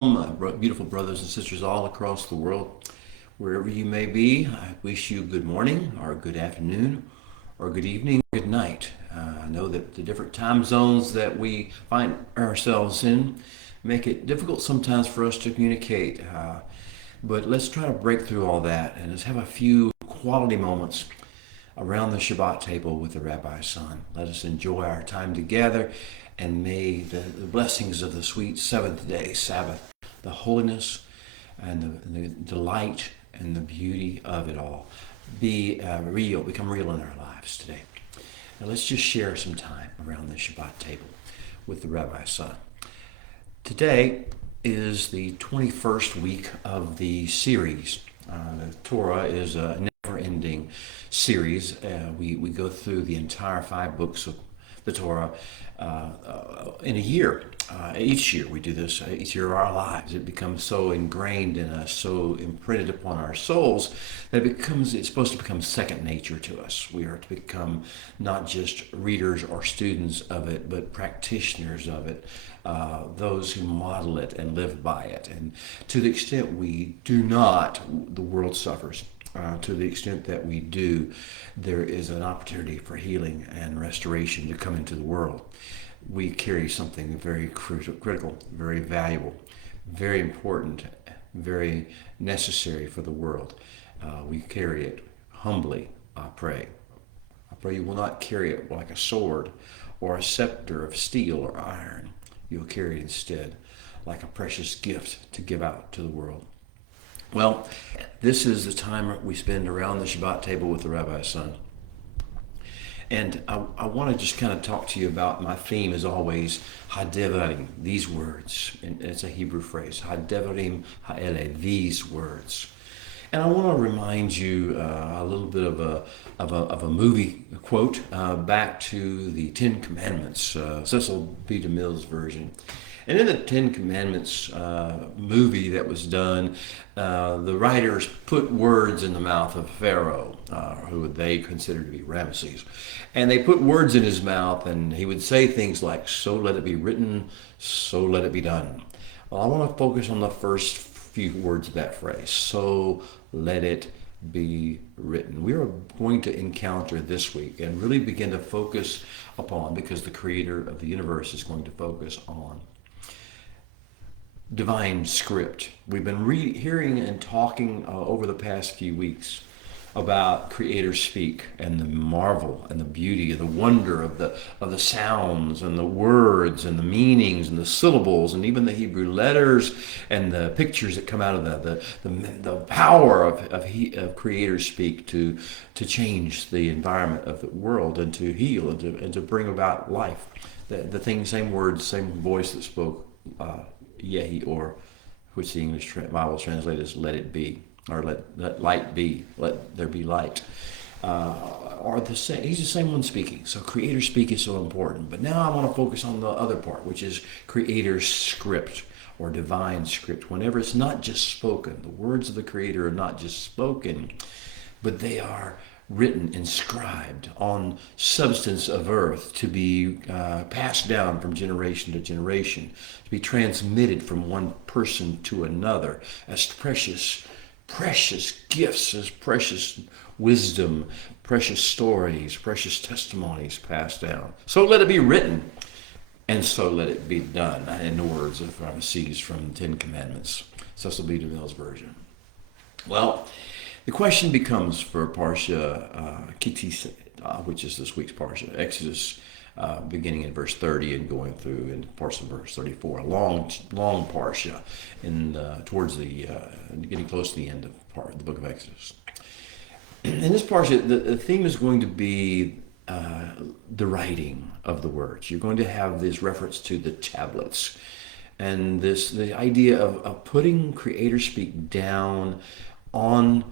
Beautiful brothers and sisters all across the world, wherever you may be. I wish you good morning, or good afternoon, or good evening, or good night. I know that the different time zones that we find ourselves in make it difficult sometimes for us to communicate. But let's try to break through all that and let's have a few quality moments around the Shabbat table with the Rabbi's son. Let us enjoy our time together, and may the blessings of the sweet seventh day Sabbath, the holiness and the delight and the beauty of it all become real in our lives today. Now let's just share some time around the Shabbat table with the Rabbi's son. Today is the 21st week of the series. The Torah is a never-ending series. We go through the entire 5 books of the Torah in a year. Each year we do this. Each year of our lives, it becomes so ingrained in us, so imprinted upon our souls that it's supposed to become second nature to us. We are to become not just readers or students of it, but practitioners of it, those who model it and live by it. And to the extent we do not, the world suffers. To the extent that we do, there is an opportunity for healing and restoration to come into the world. We carry something very critical, very valuable, very important, very necessary for the world. We carry it humbly, I pray. I pray you will not carry it like a sword or a scepter of steel or iron. You'll carry it instead like a precious gift to give out to the world. Well, this is the time we spend around the Shabbat table with the Rabbi's son. And I want to just kind of talk to you about my theme, as always, hadevarim, these words. And it's a Hebrew phrase, hadevarim ha'ele, these words. And I want to remind you a little bit of a movie quote back to the Ten Commandments, Cecil B. DeMille's version. And in the Ten Commandments movie that was done, the writers put words in the mouth of Pharaoh, who they considered to be Ramesses. And they put words in his mouth, and he would say things like, "So let it be written, so let it be done." Well, I want to focus on the first few words of that phrase, "so let it be written." We are going to encounter this week and really begin to focus upon, because the creator of the universe is going to focus on divine script. We've been hearing and talking over the past few weeks about creator speak and the marvel and the beauty and the wonder of the sounds and the words and the meanings and the syllables and even the Hebrew letters and the pictures that come out of the power of creator speak to change the environment of the world and to heal and to bring about life. The same words, same voice that spoke Yehi, or which the English Bible translates as "let it be," or let light be, let there be light, are the same. He's the same one speaking. So creator speak is so important. But now I want to focus on the other part, which is creator script or divine script. Whenever it's not just spoken, the words of the creator are not just spoken, but they are written, inscribed on substance of earth to be passed down from generation to generation, to be transmitted from one person to another as precious gifts, as precious wisdom, precious stories, precious testimonies passed down. So let it be written, and so let it be done, in the words of Ramesses from the Ten Commandments, Cecil B. DeMille's version. Well, the question becomes for Parsha Tisa, which is this week's Parsha, Exodus, beginning in verse 30 and going through in Parsha verse 34, a long Parsha towards getting close to the end of the book of Exodus. In this Parsha, the theme is going to be the writing of the words. You're going to have this reference to the tablets, and the idea of putting creator speak down on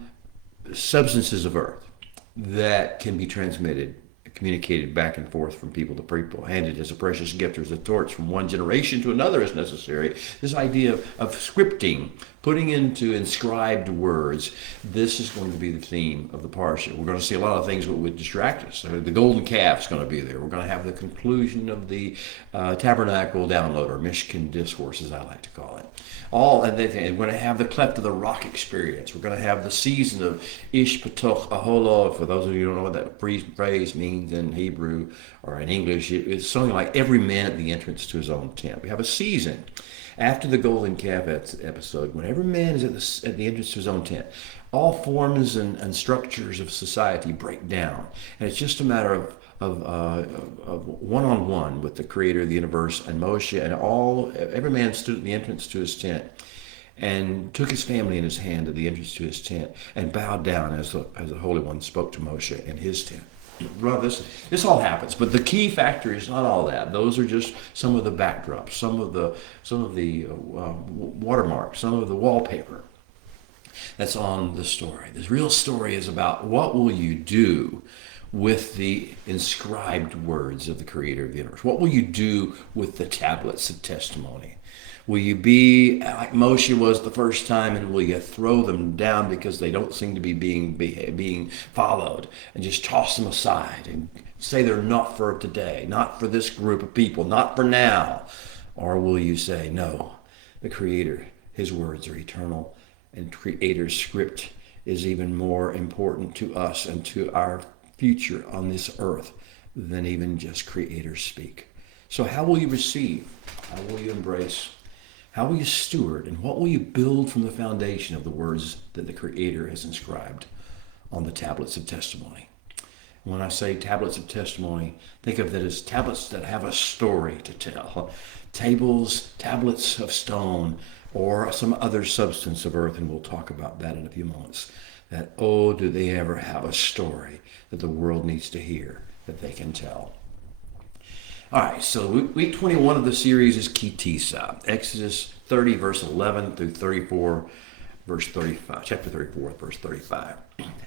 substances of earth that can be transmitted, communicated back and forth from people to people, handed as a precious gift or as a torch from one generation to another as necessary. This idea of scripting, putting into inscribed words. This is going to be the theme of the parsha. We're going to see a lot of things that would distract us. The golden calf is going to be there. We're going to have the conclusion of the tabernacle download, or Mishkan discourse, as I like to call it. And we're going to have the cleft of the rock experience. We're going to have the season of Ish Patoch Aholov. For those of you who don't know what that phrase means in Hebrew or in English, it's something like every man at the entrance to his own tent. We have a season after the golden calf episode, when every man is at the entrance to his own tent. All forms and structures of society break down, and it's just a matter of one-on-one with the Creator of the universe and Moshe, and every man stood at the entrance to his tent and took his family in his hand at the entrance to his tent and bowed down as the Holy One spoke to Moshe in his tent. Well, this all happens, but the key factor is not all that. Those are just some of the backdrops, some of the watermarks, some of the wallpaper that's on the story. The real story is about what will you do with the inscribed words of the Creator of the universe? What will you do with the tablets of testimony? Will you be like Moshe was the first time, and will you throw them down because they don't seem to be being followed, and just toss them aside and say they're not for today, not for this group of people, not for now? Or will you say, no, the Creator, His words are eternal, and Creator's script is even more important to us and to our future on this earth than even just Creator speak? So how will you receive? How will you embrace? How will you steward? And what will you build from the foundation of the words that the Creator has inscribed on the tablets of testimony? When I say tablets of testimony, think of that as tablets that have a story to tell. Tablets of stone, or some other substance of earth, and we'll talk about that in a few moments. That, oh, do they ever have a story that the world needs to hear, that they can tell. All right, so week 21 of the series is Tisa. Exodus 30, verse 11 through 34, verse 35. Chapter 34, verse 35.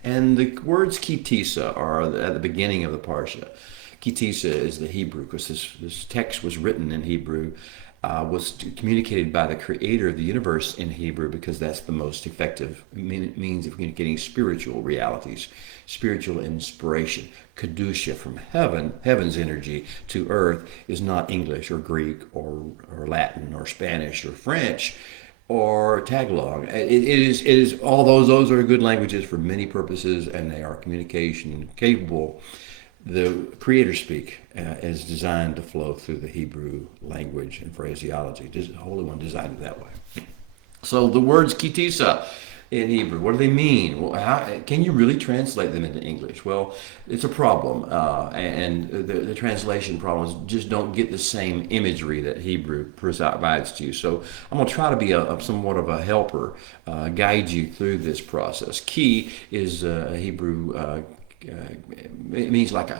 And the words Tisa are at the beginning of the parsha. Tisa is the Hebrew, because this text was written in Hebrew, was communicated by the Creator of the universe in Hebrew, because that's the most effective means of communicating spiritual realities, spiritual inspiration. Kedusha from heaven's energy to earth is not English or Greek or Latin or Spanish or French or Tagalog. It is all those are good languages for many purposes, and they are communication capable. The Creator speak is designed to flow through the Hebrew language and phraseology. The Holy One designed it that way. So the words Tisa in Hebrew, what do they mean? Well, can you really translate them into English? Well, it's a problem, and the translation problems just don't get the same imagery that Hebrew provides to you. So I'm going to try to be somewhat of a helper, guide you through this process. Ki is a Hebrew. It means like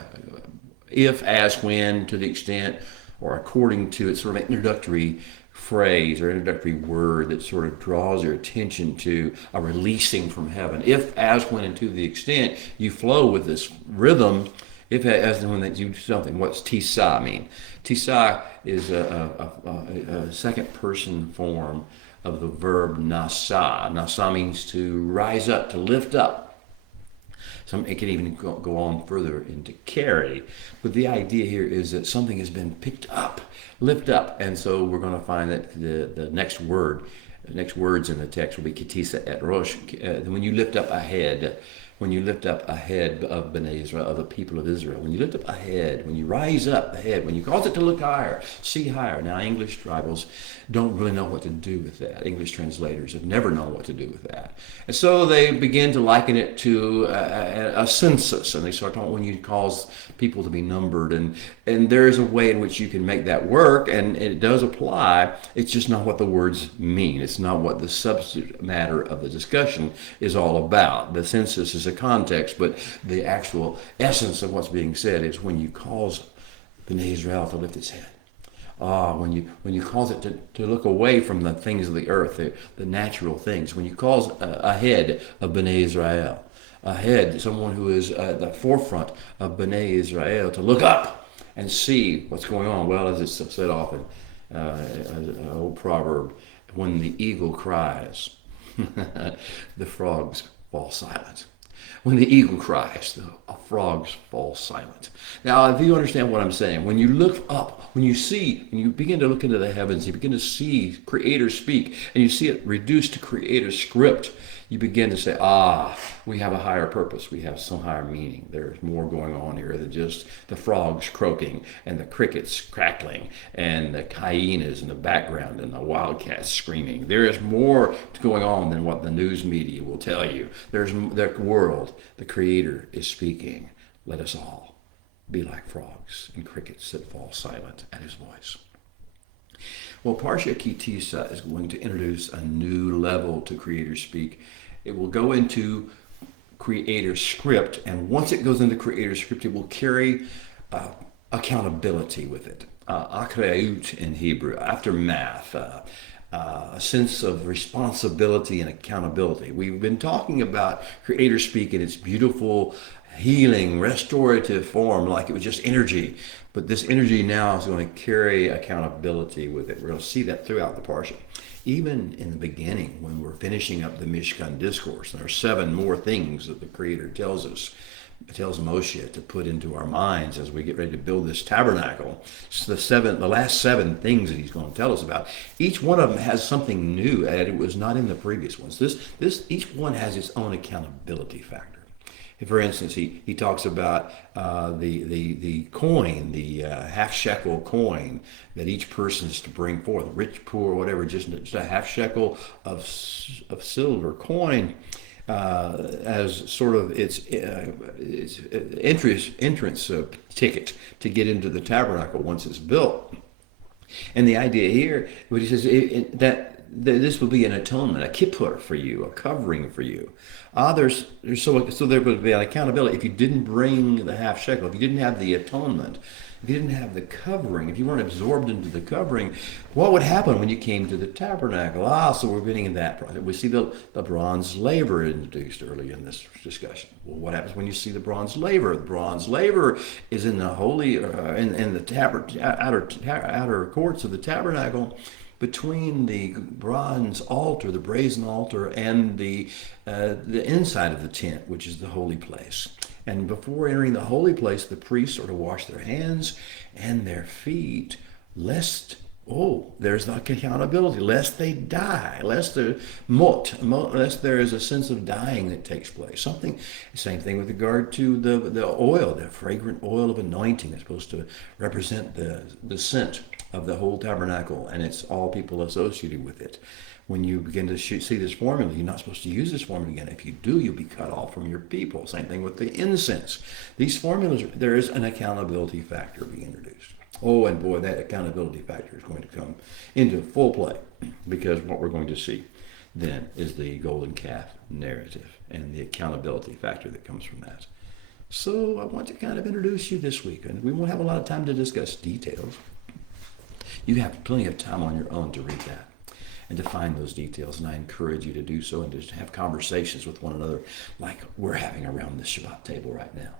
if, as, when, to the extent, or according to. It's sort of an introductory phrase or introductory word that sort of draws your attention to a releasing from heaven. If, as, when, and to the extent you flow with this rhythm, if, as, and when that you do something. What's Tisa mean? Tisa is a second person form of the verb nasa. Nasa means to rise up, to lift up. It can even go on further into carry. But the idea here is that something has been picked up, lift up. And so we're going to find that the next words in the text will be Tisa et Rosh. When you lift up a head, of Bnei Israel, of the people of Israel, when you lift up a head, when you rise up the head, when you cause it to look higher, see higher. Now, English tribals don't really know what to do with that. English translators have never known what to do with that. And so they begin to liken it to a census, and they start talking when you cause people to be numbered, and there is a way in which you can make that work, and it does apply. It's just not what the words mean. It's not what the subject matter of the discussion is all about. The census is a context, but the actual essence of what's being said is when you cause Bnei Israel to lift its head. When you cause it to look away from the things of the earth, the natural things. When you cause a head of Bnei Israel, a head, someone who is at the forefront of Bnei Israel, to look up and see what's going on. Well, as it's said often, an old proverb, when the eagle cries, the frogs fall silent. When the eagle cries, the frogs fall silent. Now, if you understand what I'm saying, when you look up, when you begin to look into the heavens, you begin to see Creator speak, and you see it reduced to Creator script, you begin to say, we have a higher purpose. We have some higher meaning. There's more going on here than just the frogs croaking and the crickets crackling and the hyenas in the background and the wildcats screaming. There is more going on than what the news media will tell you. There's the world. The Creator is speaking. Let us all be like frogs and crickets that fall silent at his voice. Well, Parsha Tisa is going to introduce a new level to Creator Speak. It will go into Creator Script, and once it goes into Creator Script, it will carry accountability with it. Achrayut in Hebrew, aftermath, a sense of responsibility and accountability. We've been talking about Creator Speak in its beautiful, healing, restorative form, like it was just energy. But this energy now is going to carry accountability with it. We're going to see that throughout the Parsha. Even in the beginning, when we're finishing up the Mishkan Discourse, there are 7 more things that the Creator tells us. It tells Moshe to put into our minds as we get ready to build this tabernacle. So the last 7 things that he's going to tell us about. Each one of them has something new, and it was not in the previous ones. Each one has its own accountability factor. For instance, he talks about the coin, the half shekel coin that each person is to bring forth, rich, poor, whatever, just a half shekel of silver coin as sort of its entrance ticket to get into the tabernacle once it's built. And the idea here, what he says, that this will be an atonement, a kippur for you, a covering for you. So there would be an accountability. If you didn't bring the half shekel, if you didn't have the atonement, if you didn't have the covering, if you weren't absorbed into the covering, what would happen when you came to the tabernacle? So we're getting in that process. We see the bronze laver introduced early in this discussion. Well, what happens when you see the bronze laver? The bronze laver is in the holy, in the outer courts of the tabernacle, between the bronze altar, the brazen altar, and the inside of the tent, which is the holy place. And before entering the holy place, the priests are to wash their hands and their feet, lest, there's the accountability, lest they die, lest there is a sense of dying that takes place. Same thing with regard to the oil, the fragrant oil of anointing that's supposed to represent the scent of the whole tabernacle, and it's all people associated with it. When you begin to see this formula, you're not supposed to use this formula again. If you do, you'll be cut off from your people. Same thing with the incense. These formulas, there is an accountability factor being introduced. And boy, that accountability factor is going to come into full play, because what we're going to see then is the golden calf narrative and the accountability factor that comes from that. So I want to kind of introduce you this week, and we won't have a lot of time to discuss details. You have plenty of time on your own to read that and to find those details, and I encourage you to do so and to have conversations with one another like we're having around this Shabbat table right now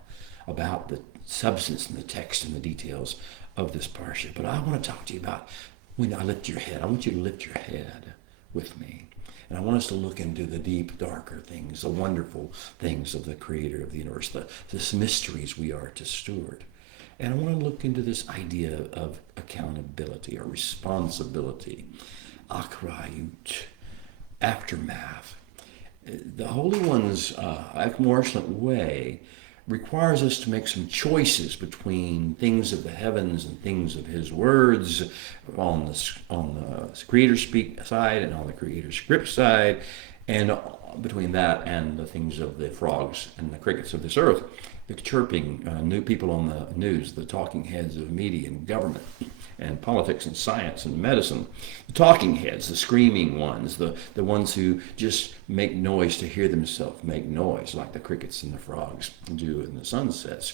about the substance and the text and the details of this parsha. But I want to talk to you about when I lift your head. I want you to lift your head with me. And I want us to look into the deep, darker things, the wonderful things of the Creator of the universe, the mysteries we are to steward. And I want to look into this idea of accountability or responsibility, achrayut, aftermath. The Holy One's more excellent way requires us to make some choices between things of the heavens and things of His words on the Creator Speak side and on the Creator Script side, and between that and the things of the frogs and the crickets of this earth, the chirping new people on the news, the talking heads of media and government and politics and science and medicine, the talking heads, the screaming ones, the ones who just make noise to hear themselves make noise, like the crickets and the frogs do in the sunsets,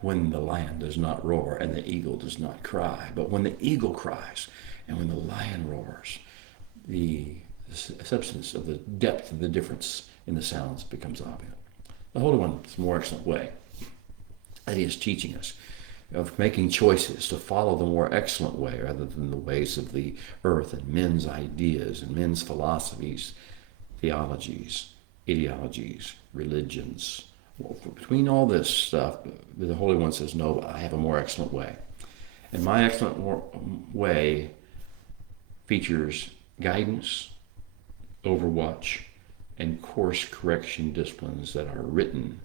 when the lion does not roar and the eagle does not cry. But when the eagle cries and when the lion roars, the substance of the depth of the difference in the sounds becomes obvious. The Holy One is a more excellent way that He is teaching us of making choices to follow the more excellent way rather than the ways of the earth and men's ideas and men's philosophies. theologies, ideologies, religions. Well, between all this stuff, the Holy One says, no, I have a more excellent way. And my excellent way features guidance, overwatch, and course correction disciplines that are written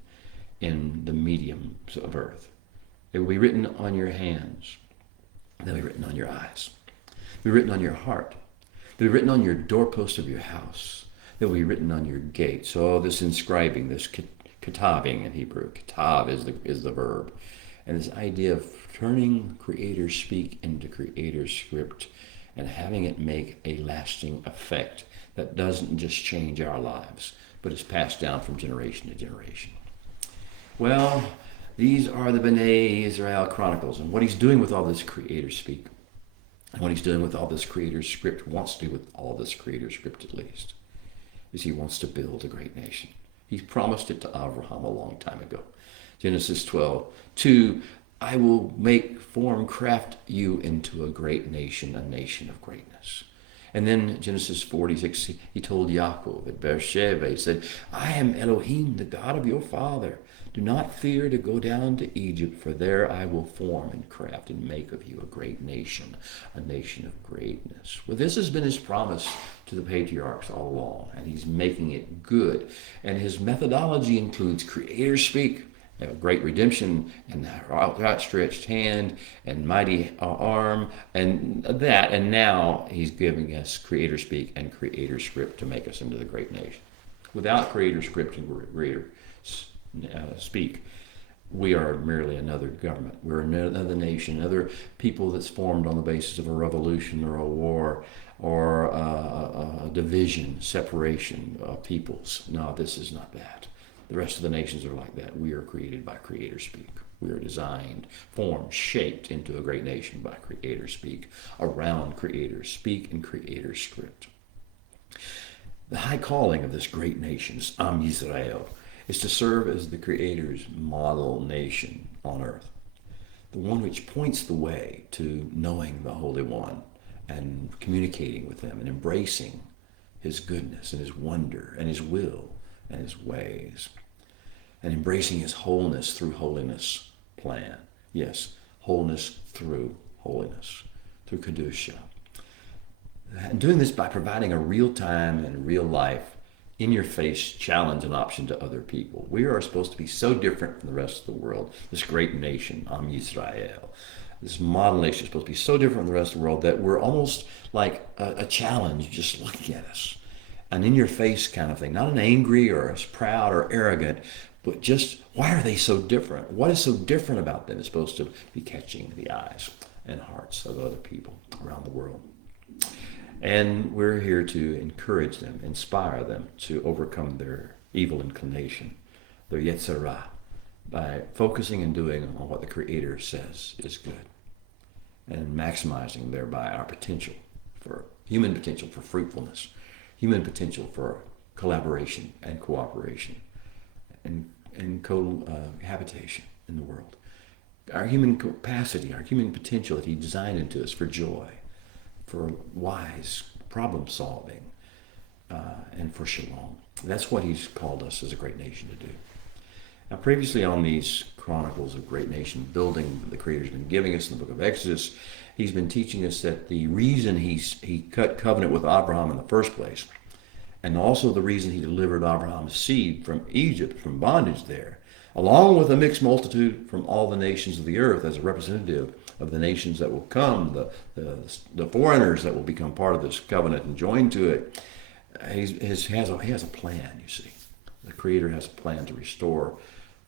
in the mediums of earth. They will be written on your hands. They'll be written on your eyes. They'll be written on your heart. They'll be written on your doorpost of your house. They'll be written on your gates. So this inscribing, this kitabing in Hebrew. Kitab is the verb. And this idea of turning creator's speak into creator's script and having it make a lasting effect that doesn't just change our lives, but is passed down from generation to generation. Well, these are the B'nai Israel Chronicles, and what he's doing with all this creator's speak, and what he's doing with all this creator's script, wants to do with all this creator's script at least, is he wants to build a great nation. He promised it to Abraham a long time ago. Genesis 12:2, I will craft you into a great nation, a nation of greatness. And then Genesis 46, he told Yaakov at Beersheba, he said, I am Elohim, the God of your father. Do not fear to go down to Egypt, for there I will form and craft and make of you a great nation, a nation of greatness. Well, this has been his promise to the patriarchs all along, and he's making it good. And his methodology includes creator speak, great redemption, and outstretched hand, and mighty arm, and that. And now he's giving us creator speak and creator script to make us into the great nation. Without creator script and creator speak, we are merely another government. We're another nation, another people that's formed on the basis of a revolution or a war or a division, separation of peoples. No, this is not that. The rest of the nations are like that. We are created by creator speak. We are designed, formed, shaped into a great nation by creator speak, around creator speak and creator script. The high calling of this great nation, Am Yisrael, is to serve as the Creator's model nation on earth, the one which points the way to knowing the Holy One and communicating with Him and embracing His goodness and His wonder and His will and His ways, and embracing His wholeness through holiness plan. Yes, wholeness through holiness, through Kedusha. And doing this by providing a real-time and real-life in-your-face challenge and option to other people. We are supposed to be so different from the rest of the world. This great nation, Am Yisrael, this model nation is supposed to be so different from the rest of the world that we're almost like a challenge just looking at us. An in-your-face kind of thing, not an angry or as proud or arrogant, but just, why are they so different? What is so different about them? It's supposed to be catching the eyes and hearts of other people around the world. And we're here to encourage them, inspire them to overcome their evil inclination, their Yetzirah, by focusing and doing on what the Creator says is good, and maximizing thereby our potential for human potential for fruitfulness, human potential for collaboration and cooperation, and cohabitation in the world. Our human capacity, our human potential that He designed into us for joy, for wise problem solving, and for shalom. That's what He's called us as a great nation to do. Now, previously on these chronicles of great nation building that the Creator's been giving us in the book of Exodus, He's been teaching us that the reason He cut covenant with Abraham in the first place, and also the reason He delivered Abraham's seed from Egypt, from bondage there, along with a mixed multitude from all the nations of the earth as a representative of the nations that will come, the foreigners that will become part of this covenant and join to it. He has a plan, you see. The Creator has a plan to restore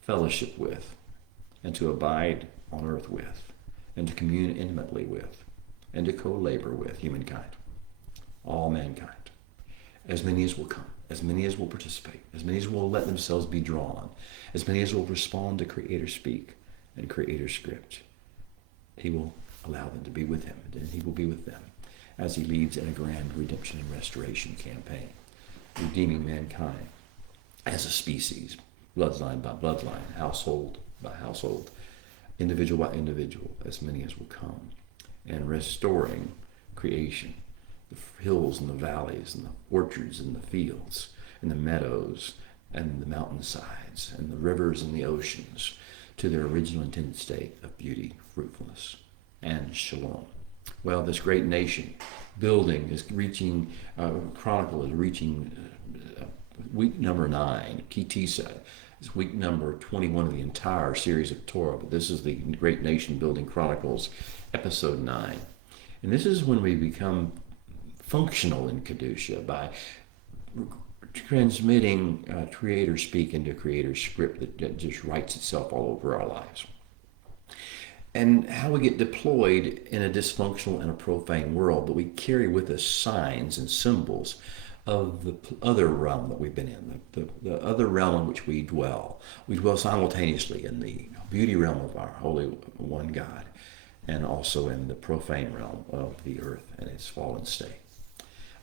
fellowship with, and to abide on earth with, and to commune intimately with, and to co-labor with humankind, all mankind. As many as will come, as many as will participate, as many as will let themselves be drawn, as many as will respond to Creator speak and Creator script. He will allow them to be with Him, and He will be with them as He leads in a grand redemption and restoration campaign, redeeming mankind as a species, bloodline by bloodline, household by household, individual by individual, as many as will come, and restoring creation, the hills and the valleys and the orchards and the fields, and the meadows and the mountainsides and the rivers and the oceans to their original intended state of beauty, fruitfulness, and shalom. Well, this great nation building is reaching, Chronicle is reaching week number 9, Tisa. It's week number 21 of the entire series of Torah, but this is the Great Nation Building Chronicles, episode 9. And this is when we become functional in Kedusha by transmitting creator speak into creator script that just writes itself all over our lives. And how we get deployed in a dysfunctional and a profane world, but we carry with us signs and symbols of the other realm that we've been in, the other realm in which we dwell. We dwell simultaneously in the beauty realm of our Holy One God, and also in the profane realm of the earth and its fallen state.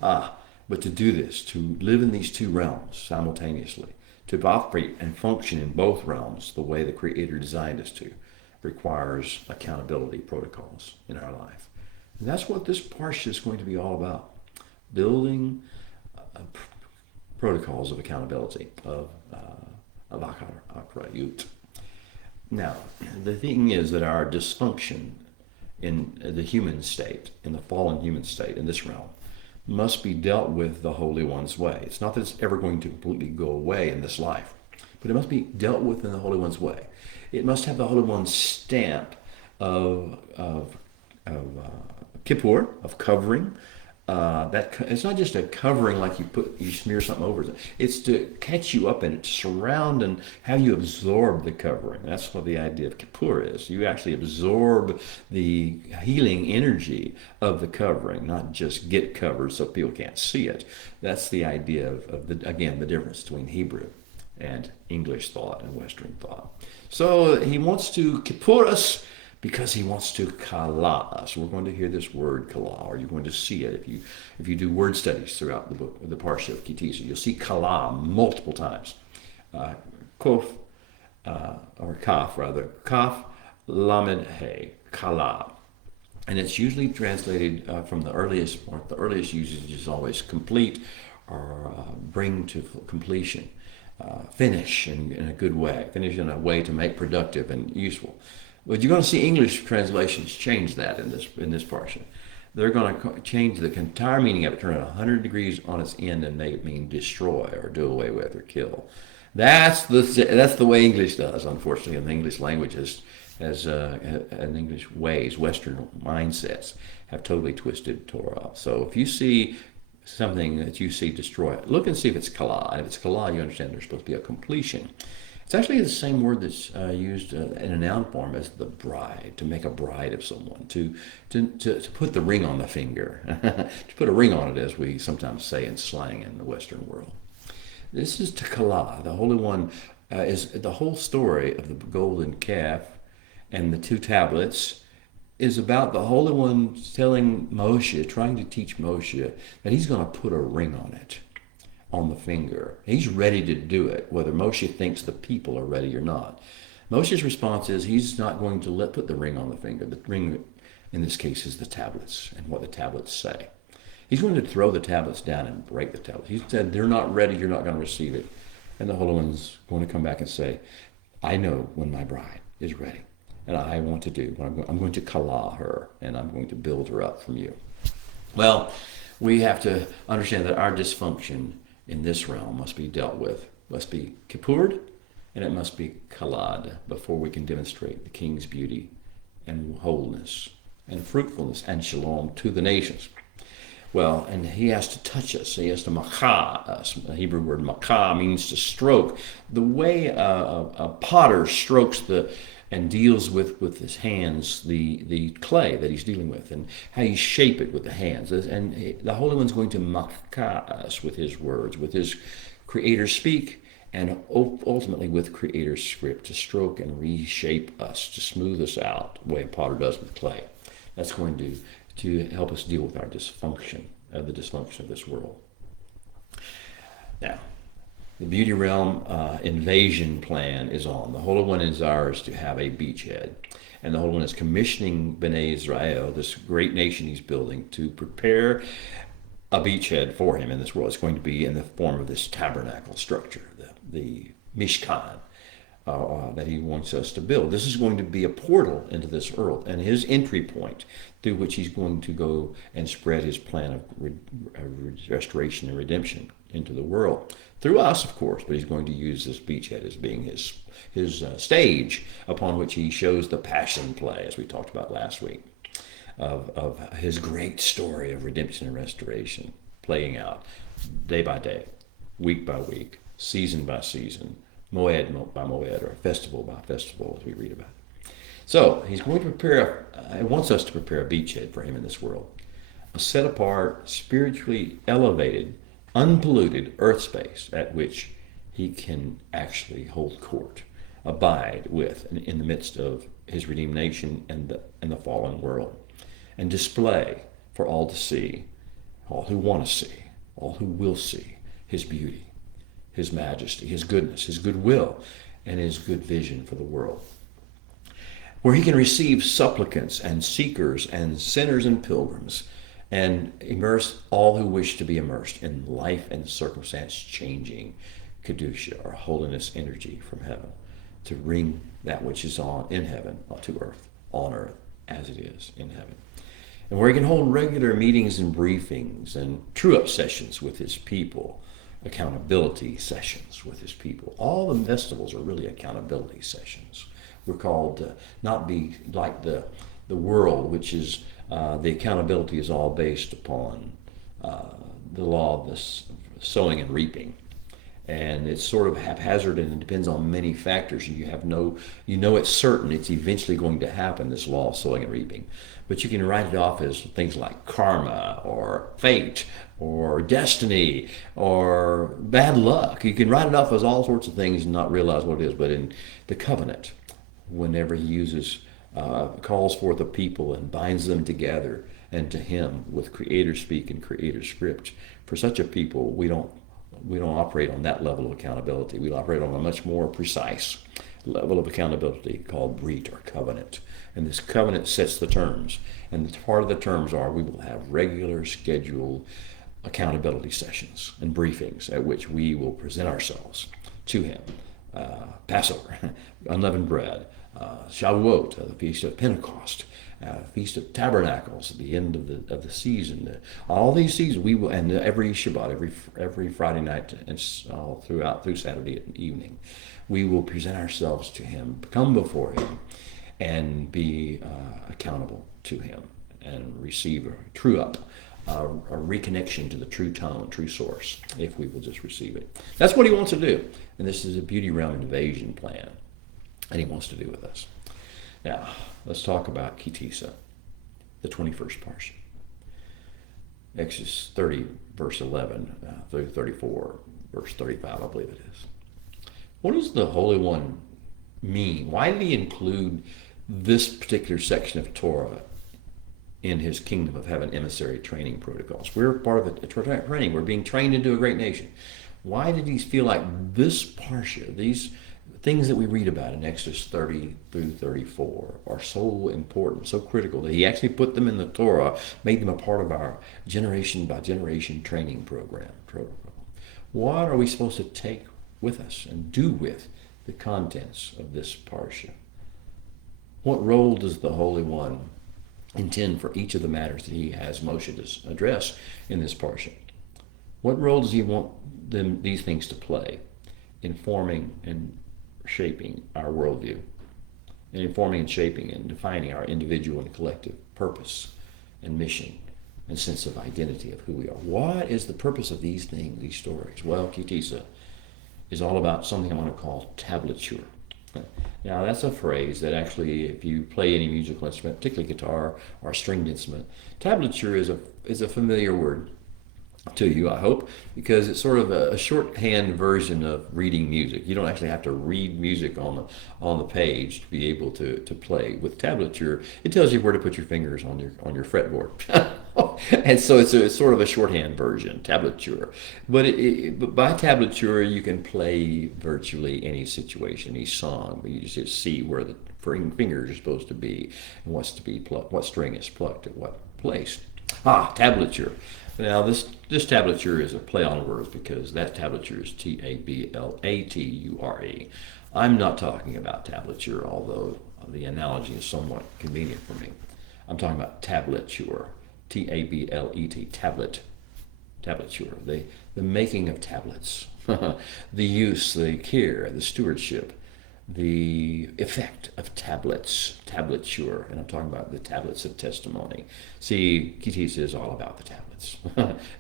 But to do this, to live in these two realms simultaneously, to operate and function in both realms the way the Creator designed us to, requires accountability protocols in our life. And that's what this parsha is going to be all about. Building protocols of accountability, of achrayut. Now, the thing is that our dysfunction in the human state, in the fallen human state, in this realm, must be dealt with the Holy One's way. It's not that it's ever going to completely go away in this life, but it must be dealt with in the Holy One's way. It must have the Holy One's stamp of kippur, of covering. That it's not just a covering like you smear something over it. It's to catch you up in it, to surround and have you absorb the covering. That's what the idea of kippur is. You actually absorb the healing energy of the covering, not just get covered so people can't see it. That's the idea of the difference between Hebrew and English thought and Western thought. So he wants to kippur us because he wants to kala us. We're going to hear this word kala, or you're going to see it if you do word studies throughout the book, the parsha of Kitisa. You'll see kala multiple times. Kof, or kaf rather, kaf lamed he, kala. And it's usually translated from the earliest usage is always complete or bring to completion. Finish in a good way, finish in a way to make productive and useful. But you're going to see English translations change that in this portion. They're going to change the entire meaning of it, turn it 100 degrees on its end, and make it mean destroy or do away with or kill. That's the way English does, unfortunately, and the English language and English ways, Western mindsets have totally twisted Torah. So if you see something that you see destroy it, look and see if it's kala. And if it's kala, you understand there's supposed to be a completion. It's actually the same word that's used in a noun form as the bride, to make a bride of someone, to put the ring on the finger, to put a ring on it, as we sometimes say in slang in the Western world. This is to kala. The Holy One is the whole story of the golden calf and the 2 tablets is about the Holy One telling Moshe, trying to teach Moshe that he's going to put a ring on it, on the finger. He's ready to do it, whether Moshe thinks the people are ready or not. Moshe's response is he's not going to put the ring on the finger. The ring, in this case, is the tablets and what the tablets say. He's going to throw the tablets down and break the tablets. He said, they're not ready, you're not going to receive it. And the Holy One's going to come back and say, I know when my bride is ready. And I want to do, I'm going to kala her, and I'm going to build her up from you. Well, we have to understand that our dysfunction in this realm must be dealt with, must be kippured, and it must be kalad before we can demonstrate the King's beauty and wholeness and fruitfulness and shalom to the nations. Well, and he has to touch us. He has to makah us. The Hebrew word makah means to stroke. The way a potter strokes and deals with his hands the clay that he's dealing with, and how you shape it with the hands. And the Holy One's going to makah us with his words, with his Creator speak, and ultimately with Creator's script, to stroke and reshape us, to smooth us out the way a potter does with clay. That's going to help us deal with our dysfunction, the dysfunction of this world. Now, the beauty realm invasion plan is on. The Holy One desires to have a beachhead. And the Holy One is commissioning Bnei Israel, this great nation he's building, to prepare a beachhead for him in this world. It's going to be in the form of this tabernacle structure, the Mishkan, that he wants us to build. This is going to be a portal into this earth and his entry point through which he's going to go and spread his plan of restoration and redemption into the world. Through us, of course, but he's going to use this beachhead as being his stage upon which he shows the passion play, as we talked about last week, of his great story of redemption and restoration playing out day by day, week by week, season by season, moed by moed, or festival by festival, as we read about it. So he's going to he wants us to prepare a beachhead for him in this world, a set apart, spiritually elevated, unpolluted earth space at which he can actually hold court, abide with in the midst of his redeemed nation and the fallen world, and display for all to see, all who want to see, all who will see his beauty, his majesty, his goodness, his goodwill, and his good vision for the world, where he can receive supplicants and seekers and sinners and pilgrims, and immerse all who wish to be immersed in life and circumstance changing Kedusha, or holiness energy from heaven, to bring that which is in heaven to earth, on earth, as it is in heaven. And where he can hold regular meetings and briefings and true-up sessions with his people, accountability sessions with his people. All the festivals are really accountability sessions. We're called to not be like the world, which is the accountability is all based upon the law of this sowing and reaping. And it's sort of haphazard, and it depends on many factors. You know it's certain, it's eventually going to happen, this law of sowing and reaping. But you can write it off as things like karma or fate or destiny or bad luck. You can write it off as all sorts of things and not realize what it is. But in the covenant, whenever he uses, calls forth a people and binds them together and to him with creator speak and creator script, for such a people, we don't operate on that level of accountability. We operate on a much more precise level of accountability called brit, or covenant. And this covenant sets the terms. And part of the terms are we will have regular scheduled accountability sessions and briefings at which we will present ourselves to him. Passover, unleavened bread, Shavuot, the Feast of Pentecost, Feast of Tabernacles at the end of the season. All these seasons we will, and every Shabbat, every Friday night, and through Saturday evening, we will present ourselves to him, come before him, and be accountable to him, and receive a true up, a reconnection to the true tone, true source, if we will just receive it. That's what he wants to do, and this is a beauty realm invasion plan, and he wants to do with us. Now, let's talk about Tisa, the 21st parsha. Exodus 30, verse 11 through 34, verse 35, I believe it is. What does the Holy One mean? Why did he include this particular section of Torah in his Kingdom of Heaven emissary training protocols? We're part of a training. We're being trained into a great nation. Why did he feel like this parsha, these things that we read about in Exodus 30 through 34 are so important, so critical, that he actually put them in the Torah, made them a part of our generation by generation training program? What are we supposed to take with us and do with the contents of this parsha? What role does the Holy One intend for each of the matters that he has Moshe to address in this parsha? What role does he want these things to play in forming and shaping our worldview, and informing and shaping and defining our individual and collective purpose and mission and sense of identity of who we are? What is the purpose of these things, these stories? Well, Tisa is all about something I'm going to call tablature. Now, that's a phrase that actually, if you play any musical instrument, particularly guitar or a stringed instrument, tablature is a familiar word to you, I hope, because it's sort of a shorthand version of reading music. You don't actually have to read music on the page to be able to play. With tablature, it tells you where to put your fingers on your fretboard. And so it's sort of a shorthand version, tablature. But by tablature, you can play virtually any situation, any song, but you just see where the fingers are supposed to be and what's to be plucked, what string is plucked at what place. Tablature. Now, this tablature is a play on words because that tablature is tablature. I'm not talking about tablature, although the analogy is somewhat convenient for me. I'm talking about tablature, Tablet, tablature, the making of tablets, the use, the care, the stewardship, the effect of tablets, tablature, and I'm talking about the tablets of testimony. See, Tisa is all about the tablets.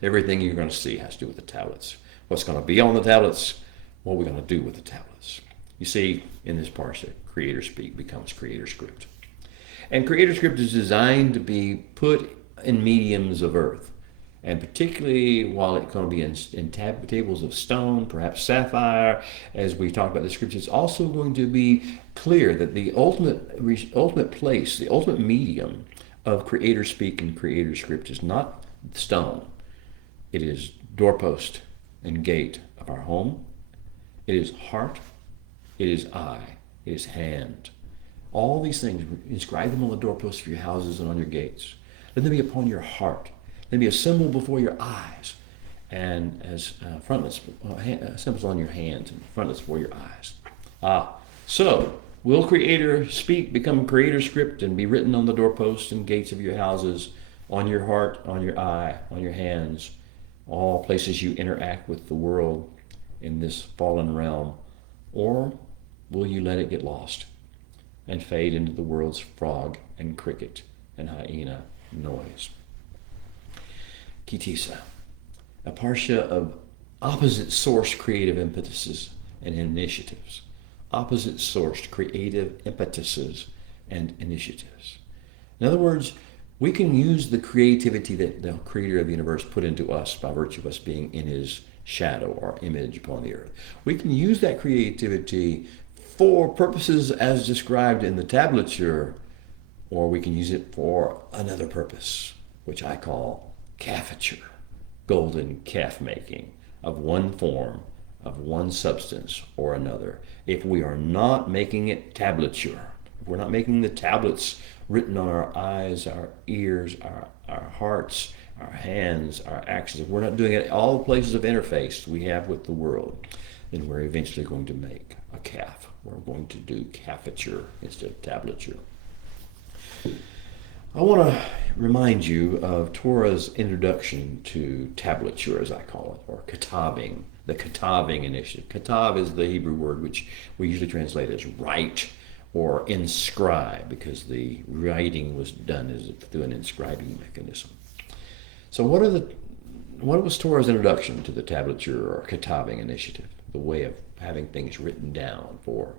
Everything you're going to see has to do with the tablets. What's going to be on the tablets, what we're going to do with the tablets. You see, in this parsha, creator speak becomes creator script. And creator script is designed to be put in mediums of earth. And particularly while it's going to be in tables of stone, perhaps sapphire, as we talk about the scriptures, it's also going to be clear that the ultimate place, the ultimate medium of creator speak and creator script is not stone. It is doorpost and gate of our home. It is heart. It is eye. It is hand. All these things, inscribe them on the doorposts of your houses and on your gates. Let them be upon your heart. Let them be a symbol before your eyes, and as frontlets, symbols on your hands and frontlets before your eyes. So will creator speak become creator script and be written on the doorposts and gates of your houses, on your heart, on your eye, on your hands, all places you interact with the world in this fallen realm? Or will you let it get lost and fade into the world's frog and cricket and hyena noise? Tisa, a parsha of opposite source creative impetuses and initiatives. Opposite sourced creative impetuses and initiatives. In other words, we can use the creativity that the creator of the universe put into us by virtue of us being in his shadow or image upon the earth. We can use that creativity for purposes as described in the tablature, or we can use it for another purpose, which I call cafeture, golden calf making of one form, of one substance or another. If we are not making it tablature, if we're not making the tablets written on our eyes, our ears, our hearts, our hands, our actions, if we're not doing it all the places of interface we have with the world, then we're eventually going to make a calf. We're going to do cafeture instead of tablature. I want to remind you of Torah's introduction to tablature, as I call it, or katabing, the katabing initiative. Katab is the Hebrew word which we usually translate as write or inscribe, because the writing was done through an inscribing mechanism. So what was Torah's introduction to the tablature or katabing initiative, the way of having things written down for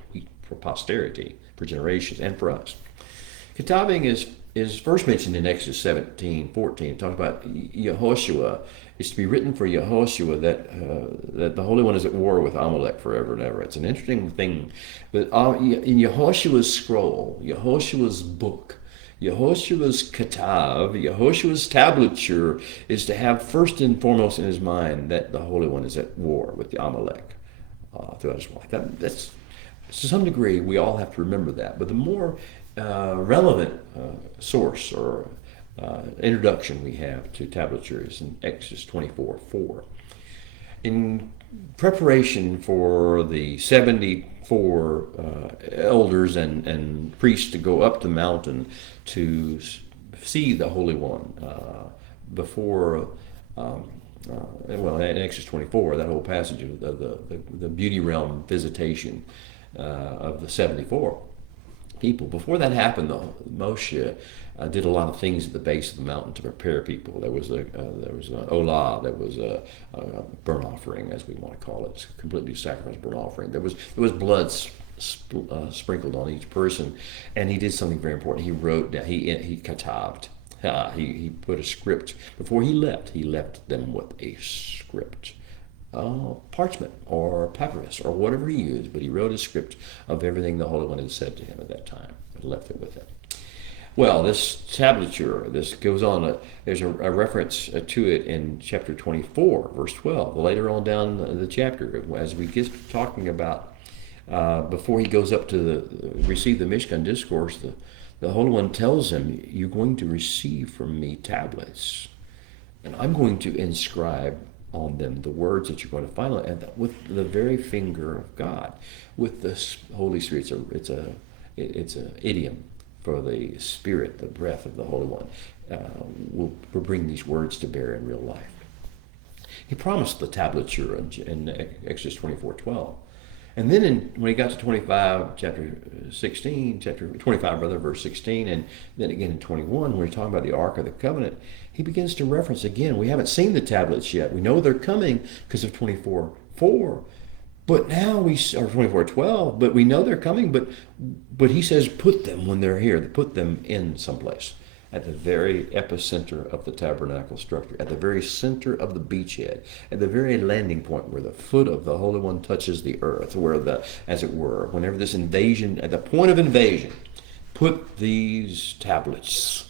posterity, for generations, and for us? Katabing is first mentioned in Exodus 17:14. It talks about Yehoshua. It's to be written for Yehoshua that the Holy One is at war with Amalek forever and ever. It's an interesting thing. But in Yehoshua's scroll, Yehoshua's book, Yehoshua's katav, Yehoshua's tablature is to have first and foremost in his mind that the Holy One is at war with the Amalek throughout his life. That's, to some degree, we all have to remember that. But the more relevant source or introduction we have to tablature is in Exodus 24:4. In preparation for the 74 elders and priests to go up the mountain to see the Holy One before, well, in Exodus 24, that whole passage of the beauty realm visitation of the 74 people. Before that happened, Moshe did a lot of things at the base of the mountain to prepare people. There was an olah, there was a burnt offering, as we want to call it, completely sacrificed burnt offering. There was blood sprinkled on each person, and he did something very important. He wrote down, he katabed. He put a script. Before he left them with a script. Parchment or papyrus or whatever he used, but he wrote a script of everything the Holy One had said to him at that time and left it with him. Well, this tablature, this goes on, there's a reference to it in chapter 24, verse 12, later on down the chapter, as we get talking about before he goes up to receive the Mishkan discourse, the Holy One tells him, you're going to receive from me tablets. And I'm going to inscribe on them the words that you're going to find, and with the very finger of God, with the Holy Spirit. It's a idiom for the Spirit, the breath of the Holy One. Will bring these words to bear in real life. He promised the tablature in Exodus 24:12. And then when he got to 25, chapter 16, chapter 25, rather, verse 16, and then again in 21, when we're talking about the Ark of the Covenant, he begins to reference again. We haven't seen the tablets yet. We know they're coming because of 24:4. But now or 24:12, but we know they're coming, but he says put them when they're here, put them in someplace. At the very epicenter of the tabernacle structure, at the very center of the beachhead, at the very landing point where the foot of the Holy One touches the earth, where as it were, whenever this invasion, at the point of invasion, put these tablets,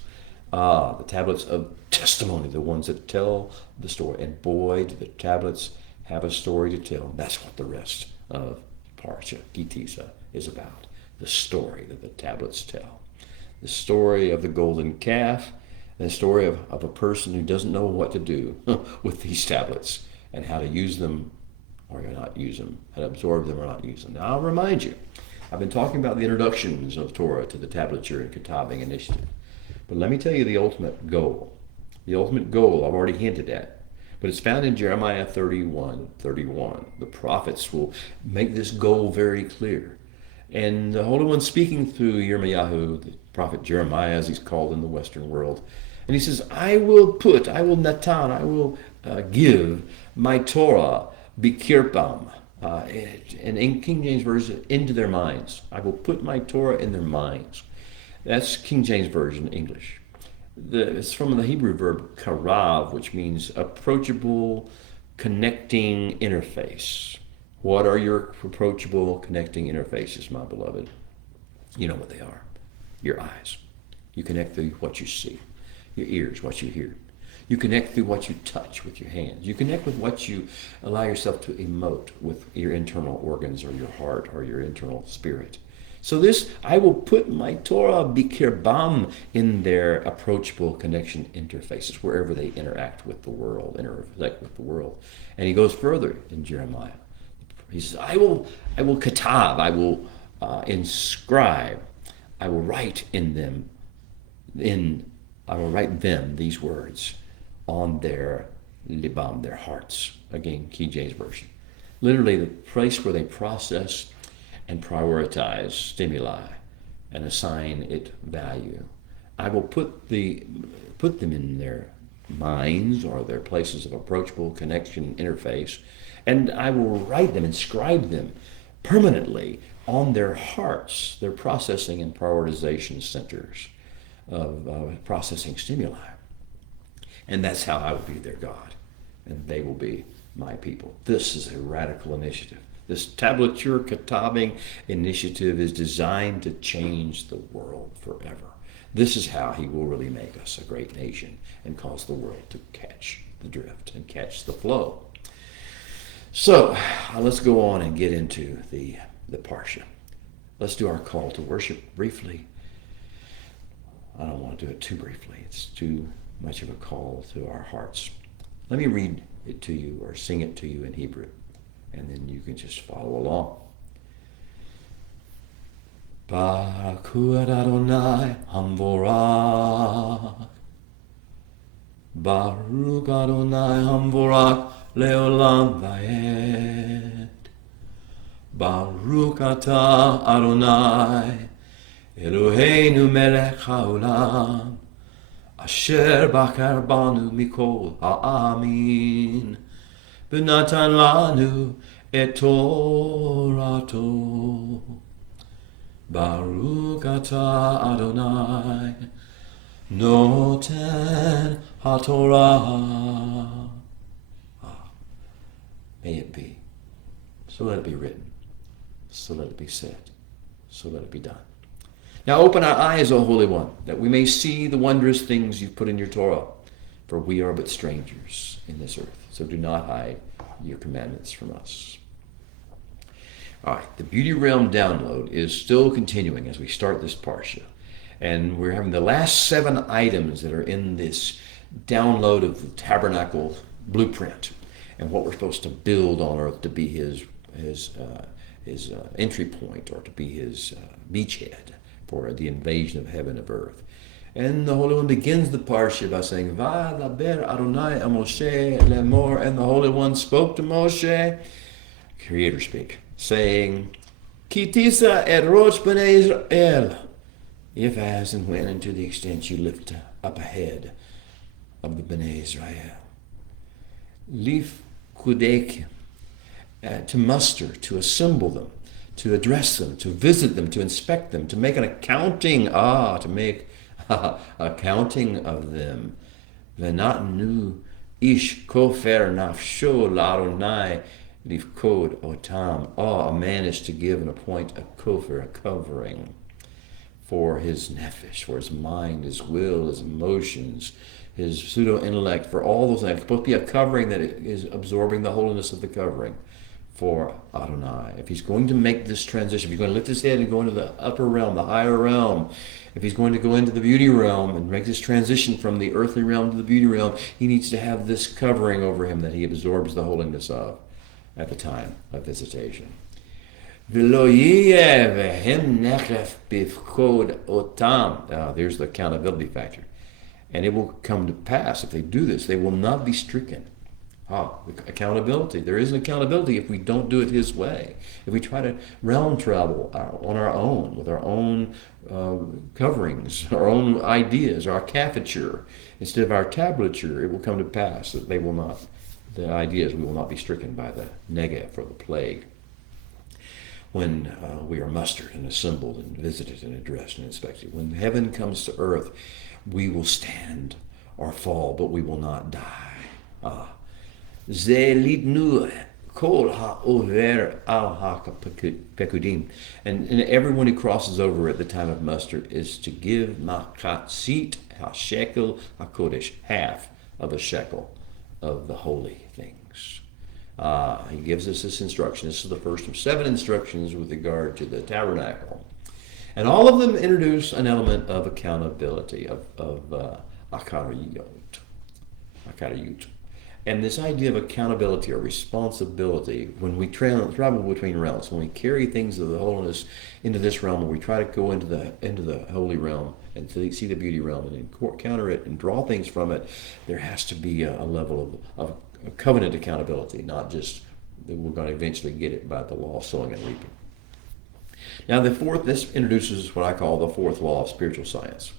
the tablets of testimony, the ones that tell the story. And boy, do the tablets have a story to tell. That's what the rest of Parsha, Tisa, is about. The story that the tablets tell. The story of the golden calf, and the story of a person who doesn't know what to do with these tablets and how to use them or not use them, how to absorb them or not use them. Now, I'll remind you, I've been talking about the introductions of Torah to the tablature and Ketabing initiative. But let me tell you the ultimate goal. The ultimate goal I've already hinted at, but it's found in Jeremiah 31:31. The prophets will make this goal very clear. And the Holy One speaking through Yirmiyahu, the prophet Jeremiah, as he's called in the Western world. And he says, I will give my Torah, bikirpam, and in King James Version, into their minds. I will put my Torah in their minds. That's King James Version, English. It's from the Hebrew verb karav, which means approachable, connecting interface. What are your approachable connecting interfaces, my beloved? You know what they are. Your eyes. You connect through what you see. Your ears, what you hear. You connect through what you touch with your hands. You connect with what you allow yourself to emote with your internal organs or your heart or your internal spirit. So this, I will put my Torah bikirbam in their approachable connection interfaces, wherever they interact with the world, And he goes further in Jeremiah. He says, I will katav, I will inscribe, I will write them these words on their libam, their hearts. Again, King James Version. Literally the place where they process and prioritize stimuli and assign it value. I will put them in their minds or their places of approachable connection interface, and I will write them, inscribe them permanently on their hearts, their processing and prioritization centers of processing stimuli. And that's how I will be their God, and they will be my people. This is a radical initiative. This tablature Ketabing initiative is designed to change the world forever. This is how he will really make us a great nation and cause the world to catch the drift and catch the flow. So let's go on and get into the Parsha. Let's do our call to worship briefly. I don't want to do it too briefly. It's too much of a call to our hearts. Let me read it to you or sing it to you in Hebrew, and then you can just follow along. Baruch Adonai Hamvorach. Baruch Adonai Hamvorach Leolam Vaed. Baruch Atah Adonai Eloheinu Melech HaOlam Asher Bachar Banu Mikol Ha'amin V'natan Lanu Et Torato. Baruch Atah Adonai Noten HaTorah. May it be. So let it be written. So let it be said. So let it be done. Now open our eyes, O Holy One, that we may see the wondrous things you've put in your Torah. For we are but strangers in this earth. So do not hide your commandments from us. All right, the Beauty Realm download is still continuing as we start this Parsha. And we're having the last 7 items that are in this download of the tabernacle blueprint and what we're supposed to build on earth to be his entry point, or to be his beachhead for the invasion of heaven and earth. And the Holy One begins the parsha by saying, Va'daber Adonai a Moshe lemor, and the Holy One spoke to Moshe, Creator speak, saying, Ki Tisa et rosh b'nei Israel, if, as, and when, and to the extent you lift up a head of the b'nei Israel, lif kudek, to muster, to assemble them, to address them, to visit them, to inspect them, to make an accounting, to make accounting of them. V'natnu ish kofer nafsho l'Adonai lifkod otam. A man is to give and appoint a kofer, a covering, for his nephesh, for his mind, his will, his emotions, his pseudo-intellect, for all those things. It's supposed to be a covering that is absorbing the holiness of the covering for Adonai. If he's going to make this transition, if he's going to lift his head and go into the upper realm, the higher realm, if he's going to go into the beauty realm and make this transition from the earthly realm to the beauty realm, he needs to have this covering over him that he absorbs the holiness of at the time of visitation. There's the accountability factor. And it will come to pass, if they do this, they will not be stricken. Accountability. There is an accountability if we don't do it his way. If we try to realm travel on our own, with our own coverings, our own ideas, our cafeture, instead of our tablature, it will come to pass that the ideas, we will not be stricken by the negative or the plague. When we are mustered and assembled and visited and addressed and inspected. When heaven comes to earth, we will stand or fall, but we will not die. And everyone who crosses over at the time of muster is to give makatzit hashekel hakodesh, half of a shekel of the holy things. He gives us this instruction. This is the first of 7 instructions with regard to the tabernacle. And all of them introduce an element of accountability, of akariyut. And this idea of accountability or responsibility, when we travel between realms, when we carry things of the holiness into this realm, when we try to go into the holy realm and to see the beauty realm and encounter it and draw things from it, there has to be a level of covenant accountability, not just that we're going to eventually get it by the law of sowing and reaping. Now this introduces what I call the 4th law of spiritual science.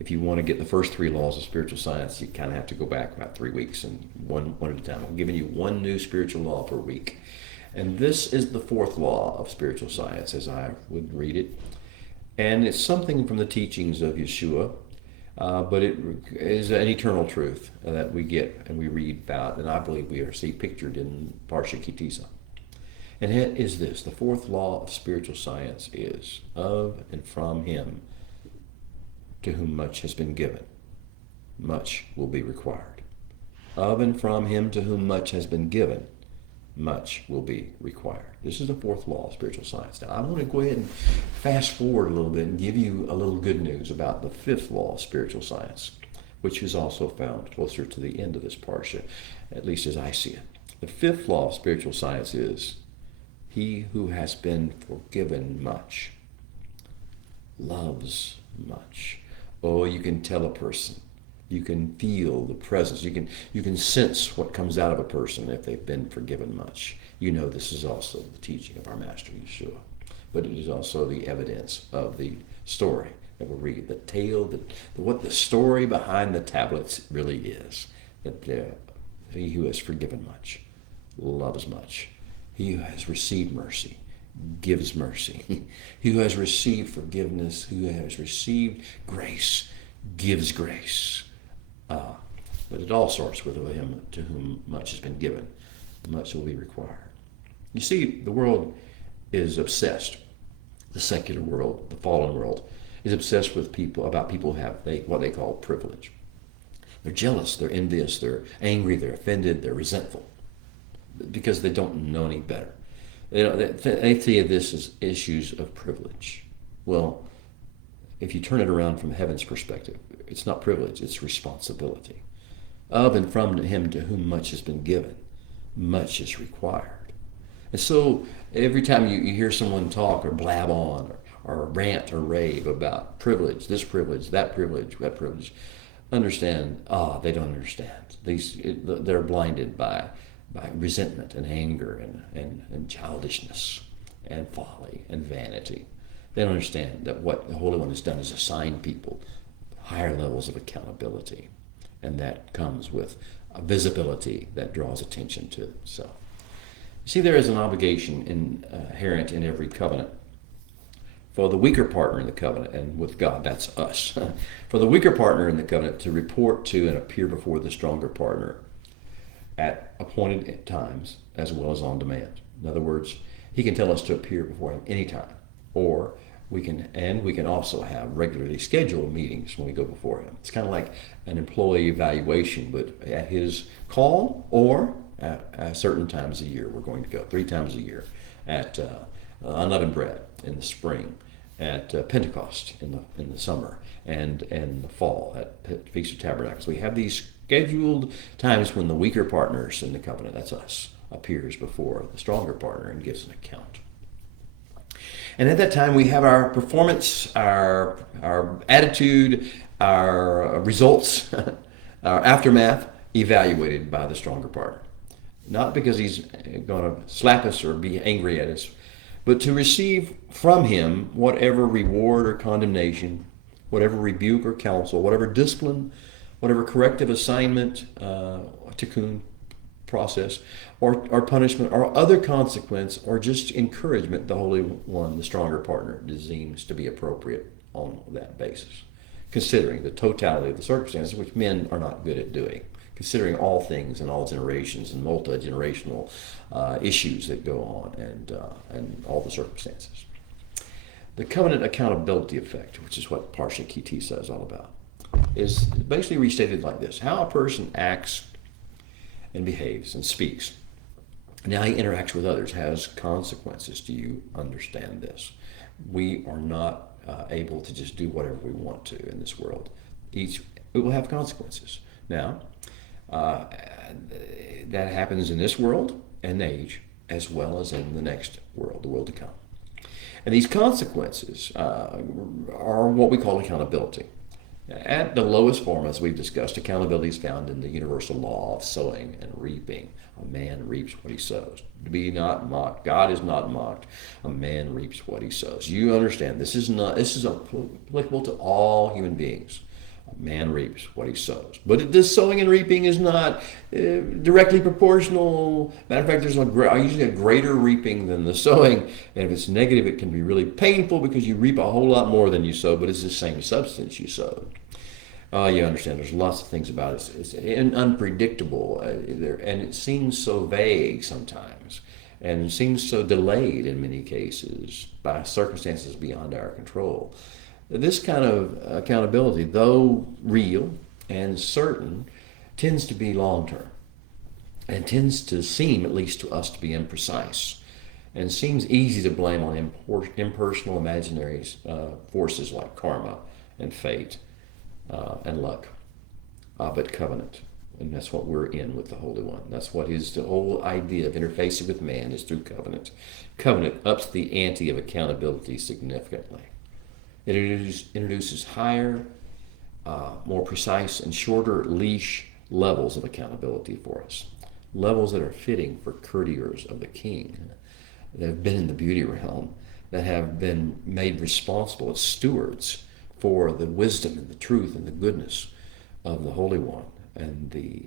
If you want to get the first 3 laws of spiritual science, you kind of have to go back about 3 weeks and one at a time. I'm giving you one new spiritual law per week. And this is the 4th law of spiritual science, as I would read it. And it's something from the teachings of Yeshua, but it is an eternal truth that we get and we read about, and I believe we see pictured in Parsha Ki Tisa. And it is this: the 4th law of spiritual science is, of and from him to whom much has been given, much will be required. Of and from him to whom much has been given, much will be required. This is the 4th law of spiritual science. Now, I want to go ahead and fast forward a little bit and give you a little good news about the 5th law of spiritual science, which is also found closer to the end of this parsha, at least as I see it. The 5th law of spiritual science is, he who has been forgiven much loves much. Oh, you can tell a person. You can feel the presence. You can sense what comes out of a person if they've been forgiven much. You know this is also the teaching of our Master Yeshua. But it is also the evidence of the story that we'll read. The tale, what the story behind the tablets really is. That he who has forgiven much loves much. He who has received mercy gives mercy. He who has received forgiveness, who has received grace, gives grace. But it all starts with him to whom much has been given, much will be required. You see, the world is obsessed. The secular world, the fallen world, is obsessed with people who have what they call privilege. They're jealous, they're envious, they're angry, they're offended, they're resentful, because they don't know any better. They see this as issues of privilege. Well, if you turn it around from heaven's perspective, it's not privilege, it's responsibility. Of and from him to whom much has been given, much is required. And so every time you hear someone talk or blab on or rant or rave about privilege, this privilege, that privilege, that privilege, understand, they don't understand. They're blinded by resentment and anger and childishness and folly and vanity. They don't understand that what the Holy One has done is assign people higher levels of accountability, and that comes with a visibility that draws attention to it. So, you see, there is an obligation inherent in every covenant. For the weaker partner in the covenant, and with God, that's us, for the weaker partner in the covenant to report to and appear before the stronger partner at appointed times as well as on demand. In other words, he can tell us to appear before him anytime, or we can also have regularly scheduled meetings when we go before him. It's kind of like an employee evaluation, but at his call or at certain times a year. We're going to go 3 times a year at unleavened bread in the spring, at Pentecost in the summer, and in the fall at Feast of Tabernacles. We have these scheduled times when the weaker partners in the covenant, that's us, appears before the stronger partner and gives an account. And at that time, we have our performance, our attitude, our results, our aftermath evaluated by the stronger partner. Not because he's going to slap us or be angry at us, but to receive from him whatever reward or condemnation, whatever rebuke or counsel, whatever discipline, whatever corrective assignment, tikkun process, or punishment, or other consequence, or just encouragement the Holy One, the stronger partner, deems to be appropriate on that basis, considering the totality of the circumstances, which men are not good at doing, considering all things and all generations and multi-generational issues that go on and all the circumstances. The covenant accountability effect, which is what Parsha Tisa is all about, is basically restated like this: how a person acts and behaves and speaks, and how he interacts with others, has consequences. Do you understand this? We are not able to just do whatever we want to in this world. It will have consequences. Now, that happens in this world and age, as well as in the next world, the world to come. And these consequences are what we call accountability. At the lowest form, as we've discussed, accountability is found in the universal law of sowing and reaping. A man reaps what he sows. To be not mocked. God is not mocked. A man reaps what he sows. You understand, this is applicable to all human beings. A man reaps what he sows. But this sowing and reaping is not directly proportional. Matter of fact, there's usually a greater reaping than the sowing. And if it's negative, it can be really painful because you reap a whole lot more than you sow, but it's the same substance you sowed. You understand, there's lots of things about it. It's unpredictable, and it seems so vague sometimes, and it seems so delayed in many cases by circumstances beyond our control. This kind of accountability, though real and certain, tends to be long-term, and tends to seem, at least to us, to be imprecise, and seems easy to blame on impersonal, imaginary forces like karma and fate and luck. But covenant, and that's what we're in with the Holy One. That's what the whole idea of interfacing with man is, through covenant. Covenant ups the ante of accountability significantly. It introduces higher, more precise, and shorter leash levels of accountability for us. Levels that are fitting for courtiers of the King, that have been in the beauty realm, that have been made responsible as stewards for the wisdom and the truth and the goodness of the Holy One and the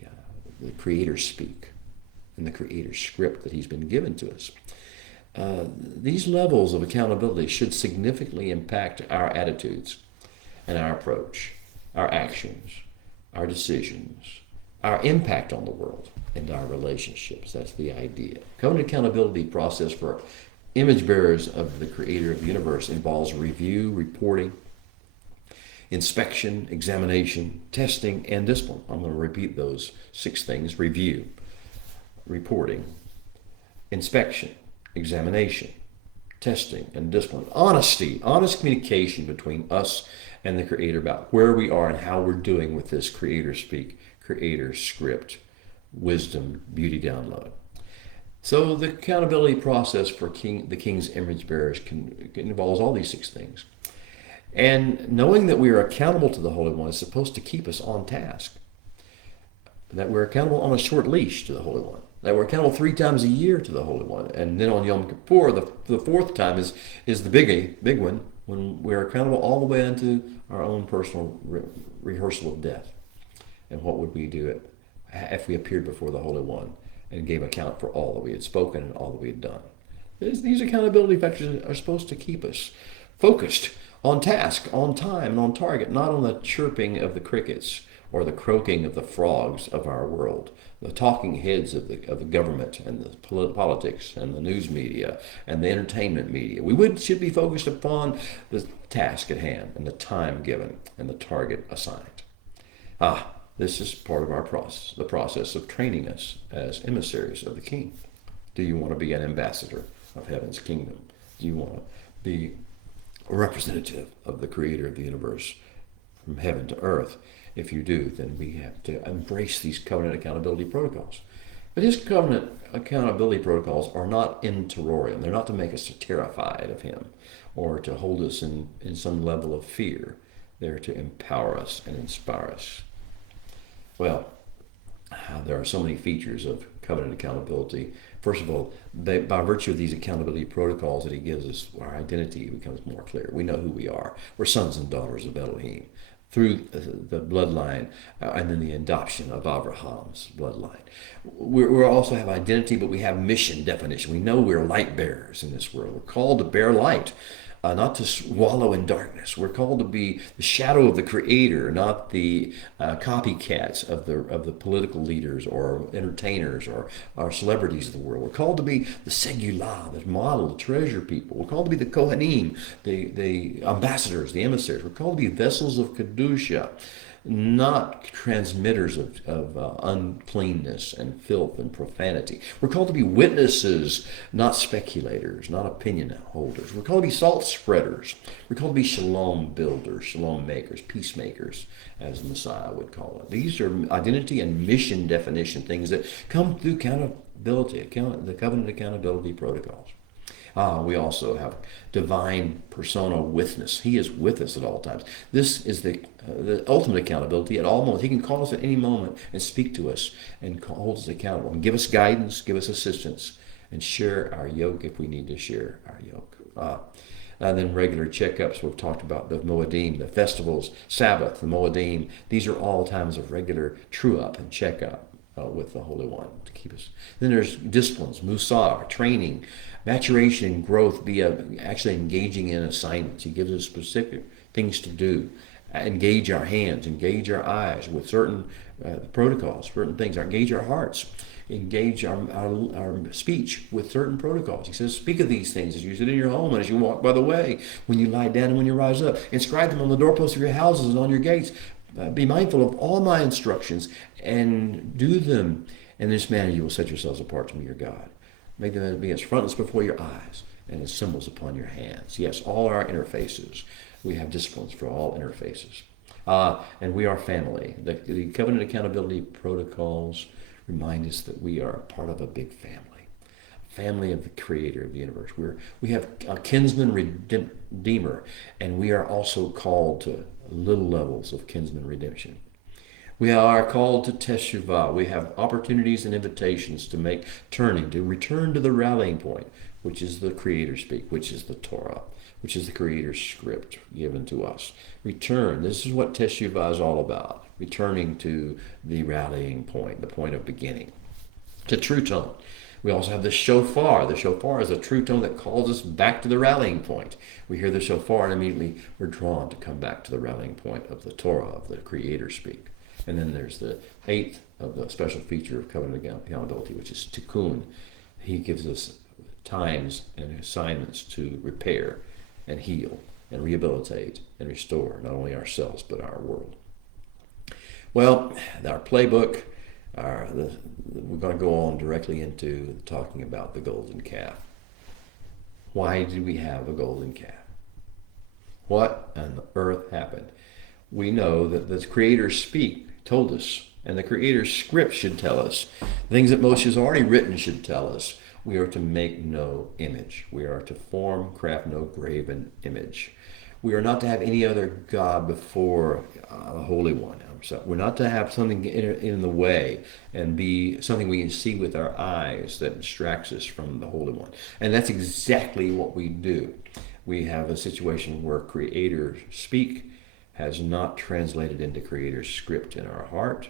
Creator's speak and the Creator's script that He's been given to us. These levels of accountability should significantly impact our attitudes and our approach, our actions, our decisions, our impact on the world, and our relationships. That's the idea. Covenant accountability process for image bearers of the Creator of the universe involves review, reporting, inspection, examination, testing, and discipline. I'm going to repeat those 6 things: review, reporting, inspection, examination, testing, and discipline. Honesty, honest communication between us and the Creator about where we are and how we're doing with this Creator speak, Creator script, wisdom, beauty download. So the accountability process for the king's image bearers involves all these 6 things. And knowing that we are accountable to the Holy One is supposed to keep us on task. That we're accountable on a short leash to the Holy One. That we're accountable 3 times a year to the Holy One. And then on Yom Kippur, the 4th time is the big one, when we're accountable all the way into our own personal rehearsal of death. And what would we do if we appeared before the Holy One and gave account for all that we had spoken and all that we had done? These accountability factors are supposed to keep us focused, on task, on time, and on target, not on the chirping of the crickets or the croaking of the frogs of our world, the talking heads of the government and the politics and the news media and the entertainment media. We should be focused upon the task at hand and the time given and the target assigned. This is part of our process, the process of training us as emissaries of the King. Do you want to be an ambassador of heaven's kingdom? Do you want to be a representative of the Creator of the universe from heaven to earth? If you do, then we have to embrace these covenant accountability protocols. But his covenant accountability protocols are not in terrorium. They're not to make us terrified of him or to hold us in some level of fear. They're to empower us and inspire us. Well, there are so many features of covenant accountability. First of all, by virtue of these accountability protocols that he gives us, our identity becomes more clear. We know who we are. We're sons and daughters of Elohim through the bloodline and then the adoption of Abraham's bloodline. We also have identity, but we have mission definition. We know we're light bearers in this world. We're called to bear light, not to wallow in darkness. We're called to be the shadow of the Creator, not the copycats of the political leaders or entertainers or our celebrities of the world. We're called to be the Segulah, the model, the treasure people. We're called to be the Kohanim, the ambassadors, the emissaries. We're called to be vessels of Kedusha, not transmitters of uncleanness and filth and profanity. We're called to be witnesses, not speculators, not opinion holders. We're called to be salt spreaders. We're called to be shalom builders, shalom makers, peacemakers, as the Messiah would call it. These are identity and mission definition things that come through accountability, the covenant accountability protocols. We also have divine personal witness. He is with us at all times. This is the ultimate accountability at all moments. He can call us at any moment and speak to us and hold us accountable and give us guidance, give us assistance, and share our yoke if we need to share our yoke. And then regular checkups. We've talked about the Moedim, the festivals, Sabbath, the Moedim. These are all times of regular true-up and checkup with the Holy One to keep us. Then there's disciplines, Musar, training, maturation and growth via actually engaging in assignments. He gives us specific things to do. Engage our hands, engage our eyes with certain protocols, certain things. Engage our hearts, engage our speech with certain protocols. He says, speak of these things as you sit in your home and as you walk by the way, when you lie down and when you rise up. Inscribe them on the doorposts of your houses and on your gates. Be mindful of all my instructions and do them. In this manner you will set yourselves apart to me, your God. Make them be as frontlets before your eyes and as symbols upon your hands. Yes, all our interfaces. We have disciplines for all interfaces. And we are family. The covenant accountability protocols remind us that we are part of a big family of the Creator of the universe. We have a kinsman redeemer, and we are also called to little levels of kinsman redemption. We are called to teshuvah. We have opportunities and invitations to make turning, to return to the rallying point, which is the Creator speak, which is the Torah, which is the Creator's script given to us. Return. This is what teshuvah is all about. Returning to the rallying point, the point of beginning. To true tone. We also have the shofar. The shofar is a true tone that calls us back to the rallying point. We hear the shofar and immediately we're drawn to come back to the rallying point of the Torah, of the Creator speak. And then there's the 8th of the special feature of covenant accountability, which is tikkun. He gives us times and assignments to repair and heal and rehabilitate and restore not only ourselves but our world. Well, our playbook, we're going to go on directly into talking about the golden calf. Why did we have a golden calf? What on the earth happened? We know that the Creator told us And the Creator's script should tell us. Things that Moshe has already written should tell us. We are to make no image. We are to form, craft no graven image. We are not to have any other God before the Holy One. So we're not to have something in the way and be something we can see with our eyes that distracts us from the Holy One. And that's exactly what we do. We have a situation where Creator speak has not translated into Creator's script in our heart,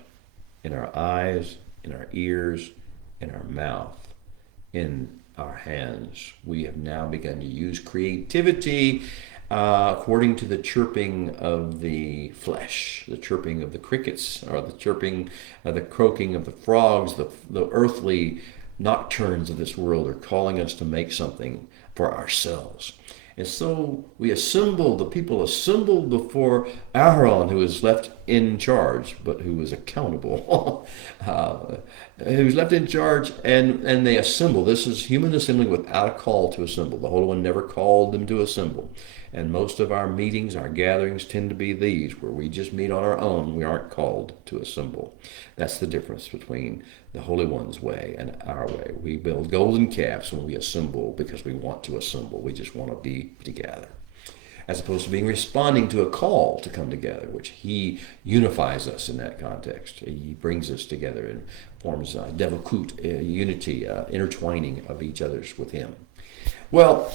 in our eyes, in our ears, in our mouth, in our hands. We have now begun to use creativity according to the chirping of the flesh, the chirping of the crickets, or the chirping, the croaking of the frogs, the earthly nocturnes of this world are calling us to make something for ourselves. And so we assembled, the people assembled before Aaron, who was left in charge, but who was accountable, who was left in charge, and they assembled. This is human assembly without a call to assemble. The Holy One never called them to assemble. And most of our meetings, our gatherings tend to be these, where we just meet on our own. We aren't called to assemble. That's the difference between the Holy One's way and our way. We build golden calves when we assemble because we want to assemble. We just want to be together. As opposed to responding to a call to come together, which He unifies us in that context. He brings us together and forms devakut, unity, intertwining of each other's with Him. Well,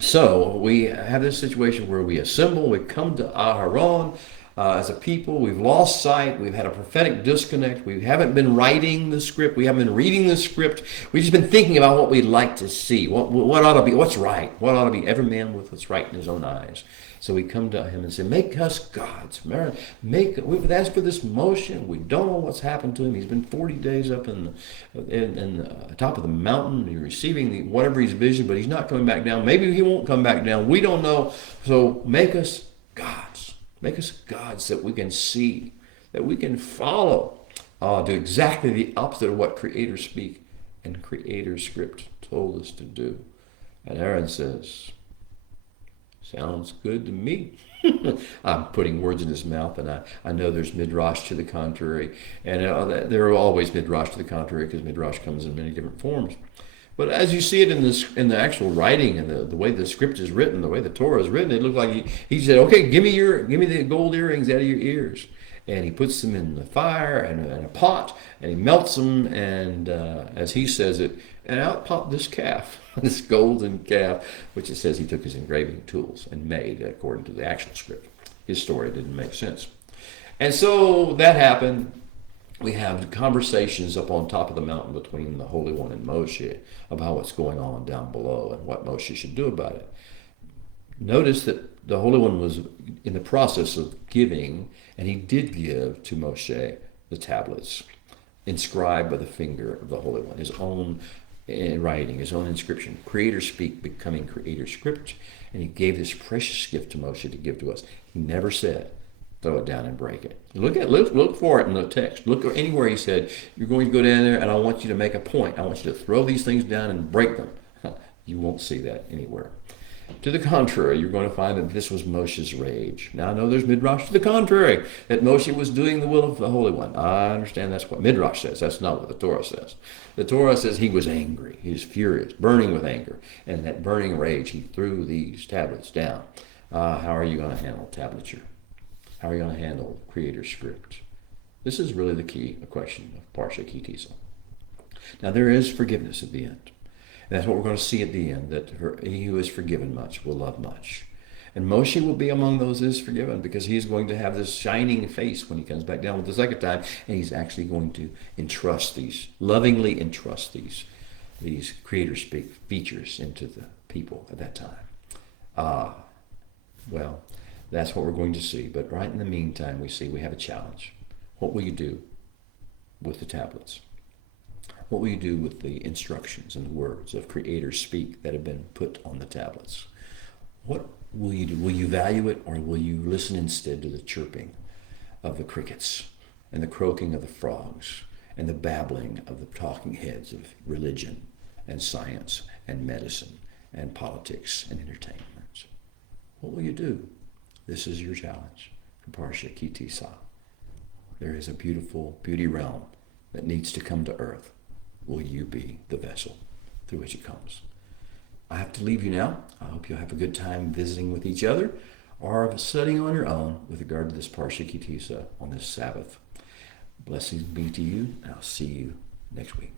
so we have this situation where we assemble, we come to Aharon as a people, we've lost sight, we've had a prophetic disconnect, we haven't been writing the script, we haven't been reading the script, we've just been thinking about what we'd like to see, what ought to be, what's right, what ought to be, every man with what's right in his own eyes. So we come to Him and say, make us gods. We've asked for this motion. We don't know what's happened to him. He's been 40 days up in the top of the mountain. He's receiving whatever his vision, but he's not coming back down. Maybe he won't come back down. We don't know. So make us gods. Make us gods that we can see, that we can follow. Do exactly the opposite of what Creator speak and Creator script told us to do. And Aaron says, sounds good to me. I'm putting words in his mouth, and I know there's midrash to the contrary, and there are always midrash to the contrary because midrash comes in many different forms. But as you see it in the actual writing and the way the script is written, the way the Torah is written, it looked like he said, "Okay, give me the gold earrings out of your ears." And he puts them in the fire and a pot, and he melts them, and as he says it, and out popped this calf, this golden calf, which it says he took his engraving tools and made, according to the actual script. His story didn't make sense. And so that happened. We have conversations up on top of the mountain between the Holy One and Moshe about what's going on down below and what Moshe should do about it. Notice that the Holy One was in the process of giving, and he did give to Moshe the tablets, inscribed by the finger of the Holy One, his own writing, his own inscription. Creator speak becoming Creator script, and he gave this precious gift to Moshe to give to us. He never said, throw it down and break it. Look for it in the text. Look anywhere he said, you're going to go down there and I want you to make a point. I want you to throw these things down and break them. You won't see that anywhere. To the contrary, you're going to find that this was Moshe's rage. Now I know there's midrash to the contrary, that Moshe was doing the will of the Holy One. I understand that's what midrash says. That's not what the Torah says. The Torah says he was angry. He was furious, burning with anger. And in that burning rage, he threw these tablets down. How are you going to handle tablature? How are you going to handle Creator's script? This is really the key question of Parsha Ki Tisa. Now there is forgiveness at the end. And that's what we're going to see at the end, that he who is forgiven much will love much. And Moshe will be among those that is forgiven because he's going to have this shining face when he comes back down with the second time, and he's actually going to lovingly entrust these Creator speak features into the people at that time. Well, that's what we're going to see. But right in the meantime, we have a challenge. What will you do with the tablets? What will you do with the instructions and the words of Creator speak that have been put on the tablets? What will you do? Will you value it, or will you listen instead to the chirping of the crickets and the croaking of the frogs and the babbling of the talking heads of religion and science and medicine and politics and entertainment? What will you do? This is your challenge for Parsha Ki Tisa. there is a beautiful beauty realm that needs to come to earth. Will you be the vessel through which it comes? I have to leave you now. I hope you'll have a good time visiting with each other or studying on your own with regard to this Parsha Tisa on this Sabbath. Blessings be to you, and I'll see you next week.